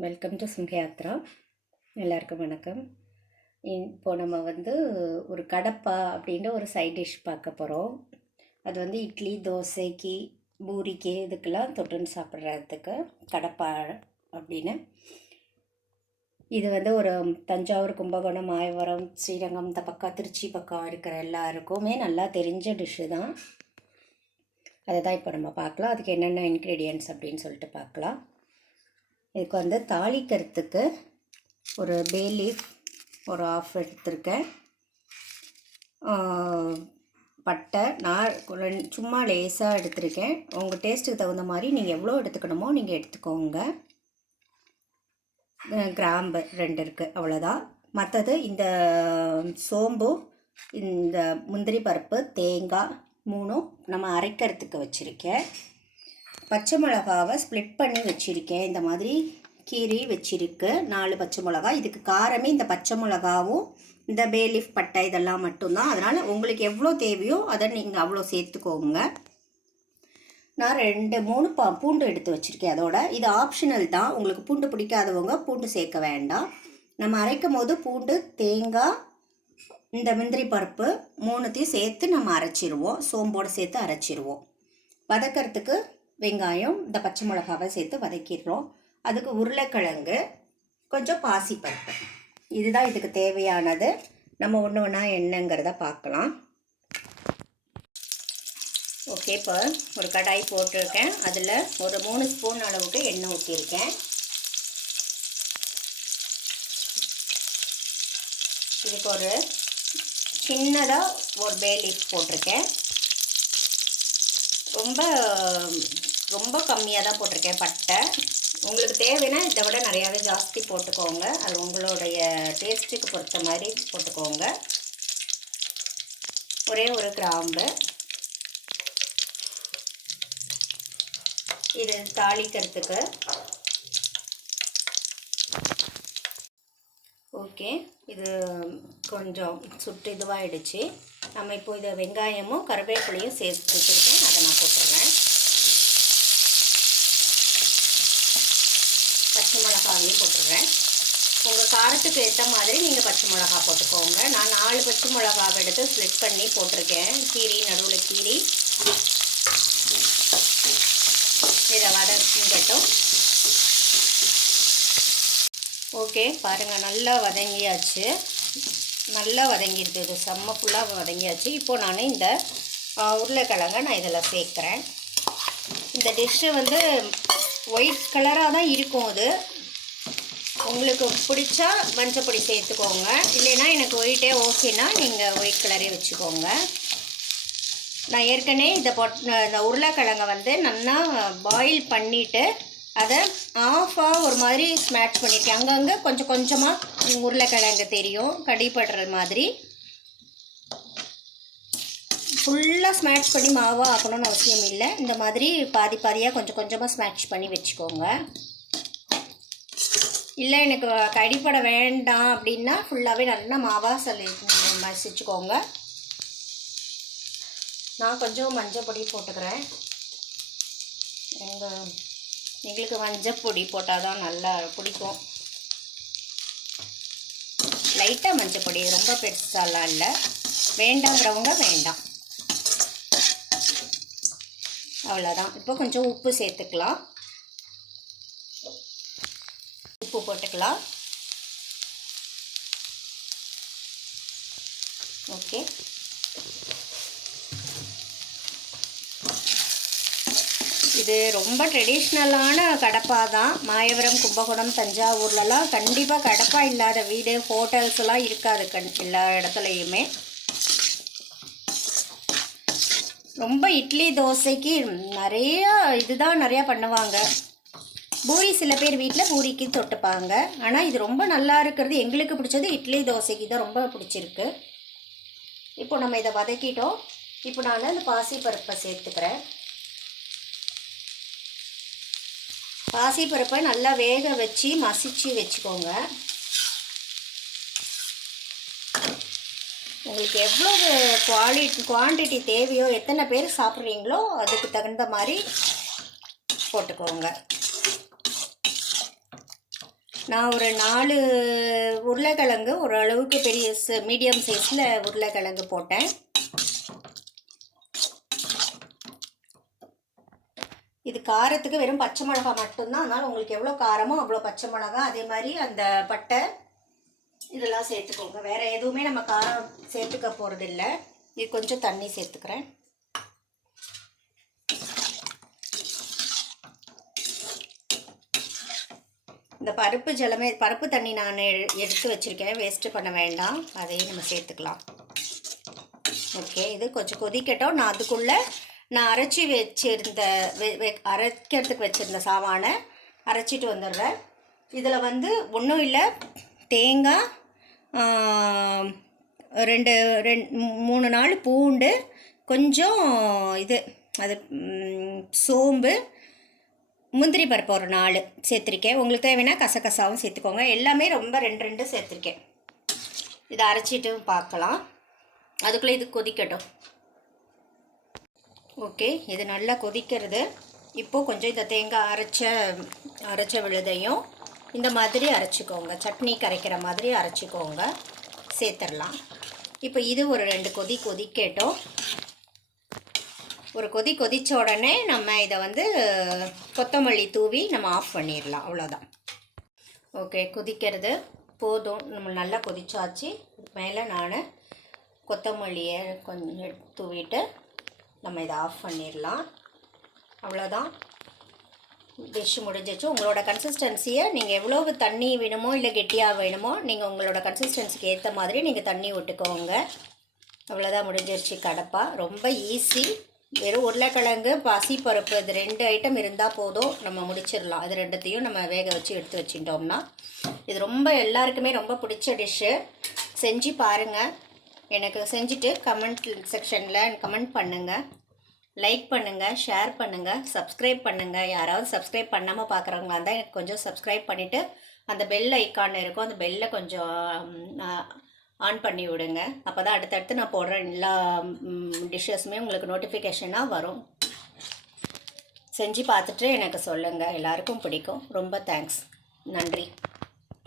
Welcome to சுங்கயாத்ரா எல்லாருக்கும் வணக்கம். இப்போ நம்ம வந்து ஒரு கடப்பா அப்படின்ற ஒரு சைட் டிஷ் பார்க்க போகிறோம் அது வந்து இட்லி தோசைக்கு பூரிக்கு இதுக்கெல்லாம் தொட்டுன்னு சாப்பிட்றதுக்கு கடப்பா அப்படின்னு. இது வந்து ஒரு தஞ்சாவூர் கும்பகோணம் மாயவரம் ஸ்ரீரங்கம் இந்த பக்கம் திருச்சி பக்கம் இருக்கிற எல்லாருக்குமே நல்லா தெரிஞ்ச டிஷ்ஷு தான். அதை தான் இப்போ நம்ம பார்க்கலாம். அதுக்கு என்னென்ன இன்க்ரீடியன்ட்ஸ் அப்படின்னு சொல்லிட்டு பார்க்கலாம். இதுக்கு வந்து தாளிக்கிறதுக்கு ஒரு பே லீஃப் ஒரு ஆஃப் எடுத்திருக்கேன். பட்டை நான் ரெண்- சும்மா லேசாக எடுத்திருக்கேன். உங்கள் டேஸ்ட்டுக்கு தகுந்த மாதிரி நீங்கள் எவ்வளோ எடுத்துக்கணுமோ நீங்கள் எடுத்துக்கோங்க. கிராம்பு ரெண்டு இருக்குது அவ்வளோதான் மற்றது இந்த சோம்பு இந்த முந்திரி பருப்பு தேங்காய் மூணும் நம்ம அரைக்கிறதுக்கு வச்சுருக்கேன். பச்சை மிளகாவை ஸ்ப்ளிட் பண்ணி வச்சுருக்கேன். இந்த மாதிரி கீரி வச்சுருக்கு. நாலு பச்சை மிளகா. இதுக்கு காரமே இந்த பச்சை மிளகாவும் இந்த பேலீஃப் பட்டை இதெல்லாம் மட்டும்தான். அதனால் உங்களுக்கு எவ்வளோ தேவையோ அதை நீங்கள் அவ்வளோ சேர்த்துக்கோங்க. நான் ரெண்டு மூணு பா பூண்டு எடுத்து வச்சுருக்கேன் அதோட. இது ஆப்ஷனல் தான். உங்களுக்கு பூண்டு பிடிக்காதவங்க பூண்டு சேர்க்க வேண்டாம். நம்ம அரைக்கும் போது பூண்டு தேங்காய் இந்த முந்திரி பருப்பு மூணுத்தையும் சேர்த்து நம்ம அரைச்சிருவோம். சோம்போடு சேர்த்து அரைச்சிருவோம். வதக்கிறதுக்கு வெங்காயம் இந்த பச்சை மிளகாவை சேர்த்து வதக்கிடுறோம். அதுக்கு உருளைக்கிழங்கு கொஞ்சம் பாசிப்பருப்பு. இதுதான் இதுக்கு தேவையானது. நம்ம ஒன்று ஒன்றா என்னங்கிறத பார்க்கலாம். ஓகே இப்போ ஒரு கடாய் போட்டிருக்கேன். அதில் ஒரு மூணு ஸ்பூன் அளவுக்கு எண்ணெய் ஊற்றிருக்கேன் இதுக்கு ஒரு சின்னதாக ஒரு பே லீஃப் போட்டிருக்கேன். ரொம்ப ரொம்ப கம்மியாக தான் போட்டிருக்கேன் பட்டை. உங்களுக்கு தேவைன்னா இதை விட நிறையாவே ஜாஸ்தி போட்டுக்கோங்க. அது உங்களுடைய டேஸ்ட்டுக்கு பொறுத்த மாதிரி போட்டுக்கோங்க. ஒரே ஒரு கிராம்பு. இது தாளிக்கிறதுக்கு. ஓகே இது கொஞ்சம் சுட்டு இதுவாகிடுச்சு நம்ம இப்போ இதை வெங்காயமும் கருவேப்பிலையும் சேர்த்து வச்சுருக்கேன். அதை நான் போட்டுடுறேன் பச்சை மிளகாவையும் போட்டுடுறேன் உங்கள் காரத்துக்கு ஏற்ற மாதிரி நீங்கள் பச்சை மிளகா போட்டுக்கோங்க. நான் நாலு பச்சை மிளகாவை எடுத்து ஸ்ப்ளிட் பண்ணி போட்டிருக்கேன். கீரி நடுவில் கீரி. இதை வதங்கட்டும் ஓகே பாருங்கள் நல்லா வதங்கியாச்சு. நல்லா வதங்கிடுது இது செம்ம ஃபுல்லாக வதங்கியாச்சு. இப்போது நான் இந்த உருளைக்கிழங்க நான் இதில் சேர்க்குறேன். இந்த டிஷ்ஷு வந்து ஒயிட் கலராக தான் இருக்கும் அது. உங்களுக்கு பிடிச்சா மஞ்சப்பொடி சேர்த்துக்கோங்க. இல்லைன்னா எனக்கு ஒயிட்டே ஓகேன்னா நீங்கள் ஒயிட் கலரே வச்சுக்கோங்க. நான் ஏற்கனவே இதை பொட் இந்த உருளைக்கிழங்கை வந்து நல்லா பாயில் பண்ணிவிட்டு அதை ஆஃபாக ஒரு மாதிரி ஸ்மேட்ச் பண்ணியிருக்கேன் அங்கங்கே கொஞ்சம் கொஞ்சமாக உருளைக்கிழங்கு தெரியும் கடிப்படுற மாதிரி. ஃபுல்லாக ஸ்மாஷ் பண்ணி மாவாக ஆக்கணும்னு அவசியம் இல்லை. இந்த மாதிரி பாதி பாதியாக கொஞ்சம் கொஞ்சமாக ஸ்மாஷ் பண்ணி வச்சுக்கோங்க. இல்லை எனக்கு கடிப்பட வேண்டாம் அப்படின்னா ஃபுல்லாகவே நல்லா மாவாக சொல்லி மசிச்சுக்கோங்க. நான் கொஞ்சம் மஞ்சள் பொடி போட்டுக்கிறேன். எங்கள் எங்களுக்கு மஞ்சள் பொடி போட்டால் தான் நல்லா பிடிக்கும். லைட்டாக மஞ்சள் பொடி ரொம்ப பெருசாலாம் இல்லை. வேண்டாங்கிறவங்க வேண்டாம். அவ்வளோதான். இப்போ கொஞ்சம் உப்பு சேர்த்துக்கலாம். உப்பு போட்டுக்கலாம். ஓகே. இது ரொம்ப ட்ரெடிஷ்னலான கடப்பா தான் மாயவரம் கும்பகோணம் தஞ்சாவூர்லலாம் கண்டிப்பாக கடப்பா இல்லாத வீடு ஹோட்டல்ஸ்லாம் இருக்காது கண் எல்லா இடத்துலையுமே. ரொம்ப இட்லி தோசைக்கு நிறையா இதுதான் நிறையா பண்ணுவாங்க. பூரி சில பேர் வீட்டில் பூரிக்கு தொட்டுப்பாங்க. ஆனால் இது ரொம்ப நல்லா இருக்கிறது. எங்களுக்கு பிடிச்சது இட்லி தோசைக்கு தான் ரொம்ப பிடிச்சிருக்கு. இப்போ நம்ம இதை வதக்கிட்டோம். இப்போ நான் அந்த பாசிப்பருப்பை சேர்த்துக்கிறேன். பாசிப்பருப்பை நல்லா வேக வச்சு மசிச்சு வச்சுக்கோங்க. உங்களுக்கு எவ்வளோ குவாலிட்டி குவான்டிட்டி தேவையோ எத்தனை பேர் சாப்பிட்றீங்களோ அதுக்கு தகுந்த மாதிரி போட்டுக்கோங்க. நான் ஒரு நாலு உருளைக்கிழங்கு ஓரளவுக்கு பெரிய மீடியம் சைஸில் உருளைக்கிழங்கு போட்டேன். இது காரத்துக்கு வெறும் பச்சை மிளகா மட்டும்தான். அதனால் உங்களுக்கு எவ்வளோ காரமோ அவ்வளோ பச்சை மிளகா அதே மாதிரி அந்த பட்டை இதெல்லாம் சேர்த்துக்கோங்க. வேறு எதுவுமே நம்ம காரம் சேர்த்துக்க போகிறதில்ல இது கொஞ்சம் தண்ணி சேர்த்துக்கிறேன். இந்த பருப்பு ஜலமே பருப்பு தண்ணி நான் எ- எடுத்து வச்சுருக்கேன். வேஸ்ட்டு பண்ண வேண்டாம். அதையும் நம்ம சேர்த்துக்கலாம். ஓகே இது கொஞ்சம் கொதிக்கட்டும். நான் அதுக்குள்ளே நான் அரைச்சி வச்சிருந்த வெ- வெ- அரைக்கிறதுக்கு வச்சுருந்த சாமானை அரைச்சிட்டு வந்துடுறேன். இதில் வந்து ஒன்றும் இல்லை. தேங்காய் ரெண்டு ரெண்டு மூணு நாள் பூண்டு கொஞ்சம் இது அது சோம்பு முந்திரி பருப்பு ஒரு நாலு சேர்த்துருக்கேன். உங்களுக்கு தேவைன்னா கசகசாவும் சேர்த்துக்கோங்க. எல்லாமே ரொம்ப ரெண்டு ரெண்டு சேர்த்துருக்கேன். இதை அரைச்சிட்டு பார்க்கலாம். அதுக்குள்ளே இது கொதிக்கட்டும். ஓகே இது நல்லா கொதிக்கிறது. இப்போது கொஞ்சம் இந்த தேங்காய் அரைச்ச அரைச்ச விழுதையும் இந்த மாதிரி அரைச்சிக்கோங்க. சட்னி கரைக்கிற மாதிரி அரைச்சிக்கோங்க. சேர்த்துடலாம். இப்போ இது ஒரு ரெண்டு கொதி கொதிக்கட்டும். ஒரு கொதி கொதித்த உடனே நம்ம இதை வந்து கொத்தமல்லி தூவி நம்ம ஆஃப் பண்ணிடலாம். அவ்வளோதான். ஓகே கொதிக்கிறது போதும். நம்ம நல்லா கொதிச்சாச்சு. மேலே நான் கொத்தமல்லியை கொஞ்சம் தூவிட்டு நம்ம இதை ஆஃப் பண்ணிடலாம். அவ்வளோதான். டிஷ் முடிஞ்சிச்சு. உங்களோட கன்சிஸ்டன்சியை நீங்கள் எவ்வளவு தண்ணி வேணுமோ இல்லை கெட்டியாக வேணுமோ நீங்கள் உங்களோட கன்சிஸ்டன்சிக்கு ஏற்ற மாதிரி நீங்கள் தண்ணி விட்டுக்கோங்க. அவ்வளோதான் முடிஞ்சிருச்சு கடப்பா. ரொம்ப ஈஸி வெறும் உருளைக்கிழங்கு பாசிப்பருப்பு இது ரெண்டு ஐட்டம் இருந்தால் போதும். நம்ம முடிச்சிடலாம். அது ரெண்டுத்தையும் நம்ம வேக வச்சு எடுத்து வச்சுட்டோம்னா. இது ரொம்ப எல்லாருக்குமே ரொம்ப பிடிச்ச டிஷ்ஷு செஞ்சு பாருங்கள் எனக்கு செஞ்சுட்டு கமெண்ட் செக்ஷனில் கமெண்ட் பண்ணுங்கள் லைக் பண்ணுங்கள் ஷேர் பண்ணுங்கள் சப்ஸ்கிரைப் பண்ணுங்கள் யாராவது சப்ஸ்கிரைப் பண்ணாமல் பார்க்குறவங்களா இருந்தால் எனக்கு கொஞ்சம் சப்ஸ்கிரைப் பண்ணிவிட்டு அந்த பெல் ஐக்கான் இருக்கும். அந்த பெல்லை கொஞ்சம் ஆன் பண்ணி விடுங்க. அப்போ தான் அடுத்தடுத்து நான் போடுற எல்லா டிஷ்ஷஸுமே உங்களுக்கு நோட்டிஃபிகேஷனாக வரும். செஞ்சு பார்த்துட்டு எனக்கு சொல்லுங்கள் எல்லாருக்கும் பிடிக்கும். ரொம்ப தேங்க்ஸ் நன்றி.